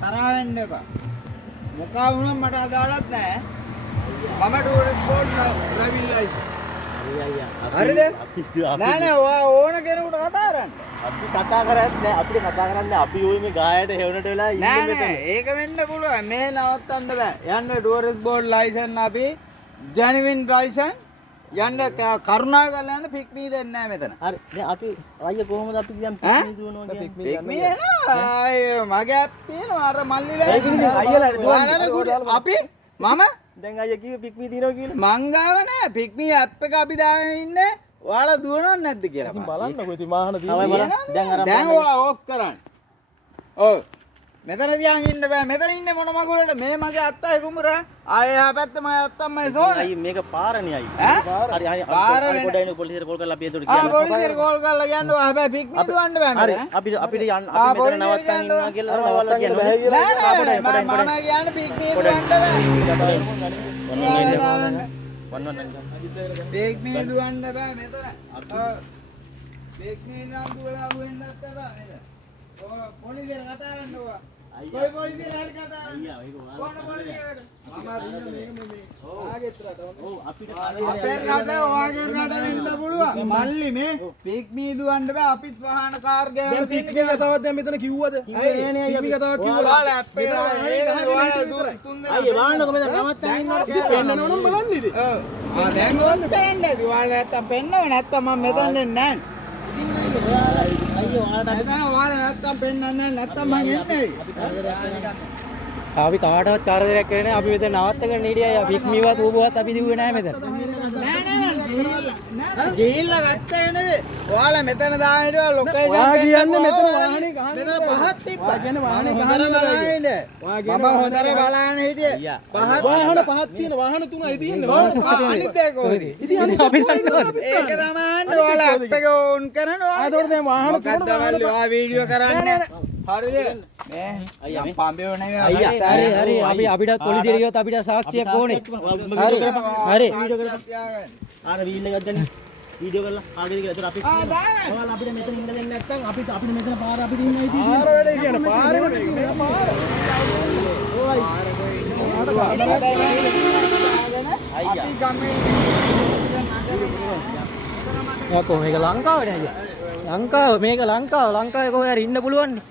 තරහ වෙන්න එපා. මොකා වුණත් මට අදාළත් නැහැ. මම ටූරිස්ට් බෝඩ් ඩ්‍රයිවිං හරිද? නෑ නෑ ඔයා ඕන කෙනෙකුට කතා කරන්න. අපි කතා කරන්නේ නෑ. අපිට කතා කරන්නේ අපි ওই මේ ගායට හෙවණට වෙලා ඉන්නේ මෙතන. නෑ ඒක වෙන්න පුළුවන්. මේ නවත්තන්න බෑ. යන්න ටූරිස්ට් බෝඩ් ලයිසන් අපි ජෙනුවින් ලයිසන් යන්න කරුණාකරලා යන්න පික්නී දෙන්නේ නෑ මෙතන. හරි. දැන් අපි අයියා කොහොමද අපි කියන් පික්නී දුවනවා කියන්නේ? පික්නී එනවා. මගේ ඇප් තියෙනවා අර මල්ලිලා. අයියලා අපි මම දැන් අයියා කිව්වේ පික්මී දිනනවා කියලා. මං ගාව නෑ පික්මී ඇප් එක අපි දාගෙන ඉන්නේ. ඔයාලා දුවනවද නැද්ද කියලා. ඉතින් බලන්නකෝ ඉතින් වාහන දිනනවා. දැන් ඔයා ඕෆ් කරන්න. ඔව්. මෙතන තියන් ඉන්න බෑ. මෙතන ඉන්නේ මොන මගුලට? මේ මගේ අත්තයි කුඹුරා. ආයේ එහා පැත්තේ මගේ අත්තම්මයි සෝන. අයියා මේක පාරනේ අයියා. හරි හරි. පාර පොඩ්ඩක් එන්න පොලිසියට කෝල් කරලා අපි එතකොට කියන්න. පොලිසියට කෝල් කරලා කියන්නවා. හැබැයි පික්මී දුවන්න බෑ මෙතන. හරි. අපිට යන්න අපි මෙතන නවත්තන් ඉන්නවා කියලා තමයි ඔයාලා කියන්නේ. නෑ නෑ මම කියන්නේ පික්මී දුවන්න බෑ. පික්මී දුවන්න බෑ මෙතන. පික්මී නම් දුවලා වෙන්නත් බෑ නේද? පොලිසියට කතා කරන්න ඕවා. කොයි පොලිසියට හරි කතා කරන්න. කොන පොලිසියට? මම දින මේ ආගෙත් රට. ඔව් අපිට අපේ රට ඔයාගේ රට වෙන්න පුළුවන්. මල්ලි මේ පික්මී දුවන්න බෑ. අපිත් වාහන කාර් ගෑවලා තියෙන පික්මී කතාවක් දැන් මෙතන කිව්වද? නෑනේ අයියා පික්මී කතාවක් කිව්වද? ඔයාලා අපේ ඔයාලා තුන් දෙනා අයියා වාහනක මෙතන නවත්තන් ඉන්නවා. පෙන්නනවා නම් බලන්න ඉතින්. ආ දැන් ඔන්න පෙන්නේ. ඔයාලා නැත්තම් පෙන්නව නැත්තම් මම මෙතන එන්නේ නැහැ. අයියෝ ඔයාලට මෙතන ඔයාලා නැත්තම් පෙන්නන්නේ නැත්තම් මං එන්නේ. අපි කාටවත් කරදරයක් කරන්නේ නැහැ. අපි මෙතන නවත්තගෙන හිටියා. යා පික්මීවත් ඌබවත් අපි දිව්වේ නැහැ මෙතන. නෑ ගිහිල්ලා ගත්තා නෙවෙයි. ඔයාලා මෙතන දාගෙන හිටවා ලොකේෂන් ඔයා කියන්නේ මෙතන වාහනේ ගහන්න මෙතන පහක් තිබ්බා. ඔයා කියන්නේ වාහනේ මම ගහන්න හොඳට බලන්න හිටියේ. පහක් වාහන පහක් තියෙන වාහන තුනයි තියෙන්නේ. අනිත් එක කොහෙද? ඉතින් අපි දන්නවා. ඒක තමයි අහන්නේ. ඔයාලා ඇප් එක ඕන් කරනවා. ඒතකොට දැන් වාහන තුන මොකක්ද ඔයා වීඩියෝ කරන්නේ? හරිද? මේ අයියා පම්බේව නෙවෙයි. හරි අපිට පොලිසියට ගියොත් අපිට සාක්ෂියක් ඕනේ. හරි ආර වීල් එකක් ගන්න වීඩියෝ කරලා ආගෙද කියලා. ඒතර අපි ඔයාලා අපිට මෙතන ඉන්න දෙන්නේ නැත්නම් අපිට මෙතන පාර අපිට ඉන්නයි තියෙන්නේ. පාර වැඩේ කියන පාරේ මේක පාර. අයියා කොහොම මේක ලංකාවනේ අයියා. ලංකාව මේක ලංකාවේ කොහේ හරි ඉන්න පුළුවන් නේ.